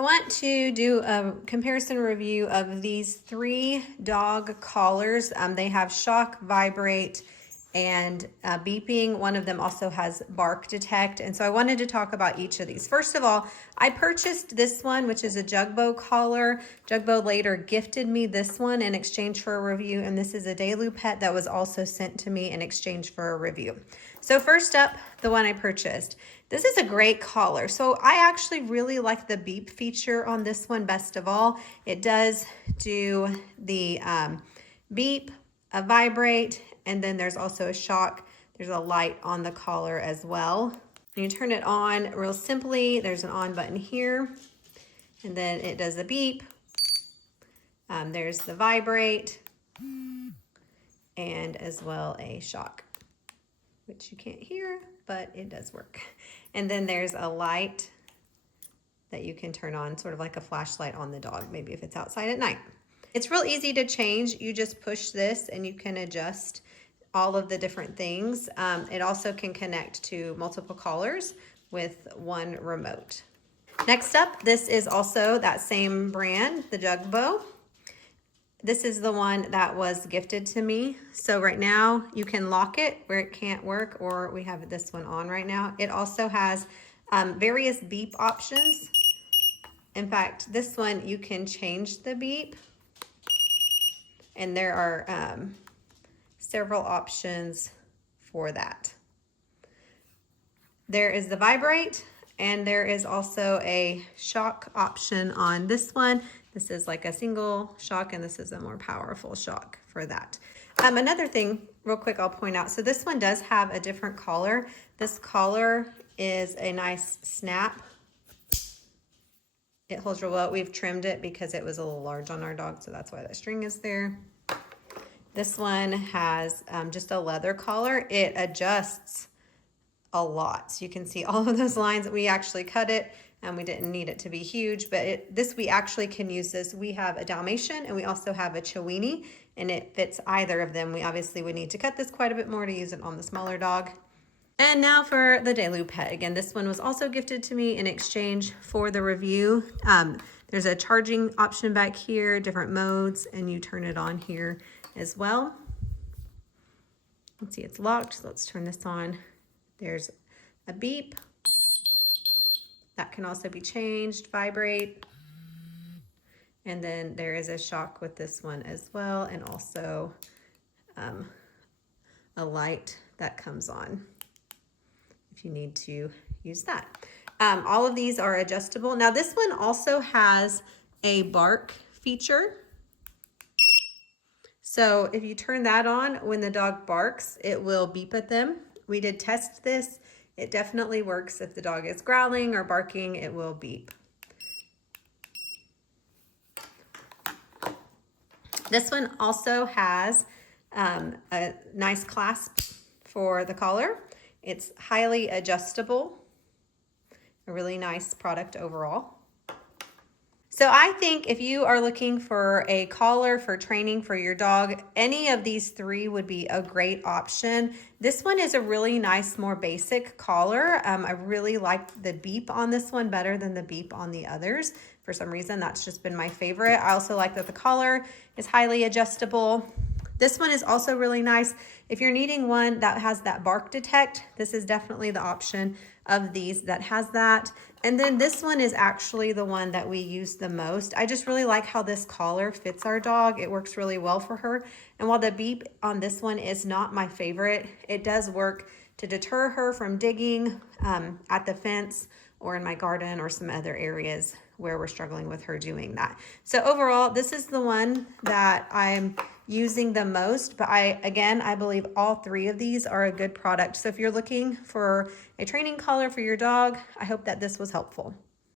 I want to do a comparison review of these 3 dog collars. They have shock, vibrate, and beeping. One of them also has bark detect. And so I wanted to talk about each of these. First of all, I purchased this one, which is a Jugbo collar. Jugbo later gifted me this one in exchange for a review. And this is a Delu pet that was also sent to me in exchange for a review. So first up, the one I purchased. This is a great collar. So I actually really like the beep feature on this one best of all. It does do the beep, a vibrate, and then there's also a shock. There's a light on the collar as well. And you turn it on real simply. There's an on button here, and then it does a beep. There's the vibrate, and as well a shock, which you can't hear, but it does work. And then there's a light that you can turn on, sort of like a flashlight on the dog, maybe if it's outside at night. It's real easy to change. You just push this and you can adjust all of the different things. It also can connect to multiple collars with one remote. Next up, this is also that same brand, the Jugbo. This is the one that was gifted to me. So right now you can lock it where it can't work, or we have this one on right now. It also has various beep options. In fact, this one you can change the beep, and there are several options for that. There is the vibrate, and there is also a shock option on this one. This is like a single shock, and this is a more powerful shock for that. Another thing real quick I'll point out. So this one does have a different collar. This collar is a nice snap. It holds real well. We've trimmed it because it was a little large on our dog, so that's why that string is there. This one has just a leather collar. It adjusts a lot. So you can see all of those lines. We actually cut it, and we didn't need it to be huge, but we actually can use this. We have a Dalmatian and we also have a Chiweenie, and it fits either of them. We obviously would need to cut this quite a bit more to use it on the smaller dog. And now for the Delu pet. Again, this one was also gifted to me in exchange for the review. There's a charging option back here, different modes, and you turn it on here as well. Let's see, it's locked, so let's turn this on. There's a beep. That can also be changed, vibrate. And then there is a shock with this one as well, and also a light that comes on if you need to use that. All of these are adjustable. Now this one also has a bark feature. So if you turn that on, when the dog barks, it will beep at them. We did test this. It definitely works. If the dog is growling or barking, it will beep. This one also has a nice clasp for the collar. It's highly adjustable. A really nice product overall. So I think if you are looking for a collar for training for your dog, any of these 3 would be a great option. This one is a really nice, more basic collar. I really like the beep on this one better than the beep on the others. For some reason, that's just been my favorite. I also like that the collar is highly adjustable. This one is also really nice. If you're needing one that has that bark detect, this is definitely the option of these that has that. And then this one is actually the one that we use the most. I just really like how this collar fits our dog. It works really well for her. And while the beep on this one is not my favorite, it does work to deter her from digging at the fence or in my garden or some other areas where we're struggling with her doing that. So overall, this is the one that I'm using the most, but I believe all 3 of these are a good product. So if you're looking for a training collar for your dog, I hope that this was helpful.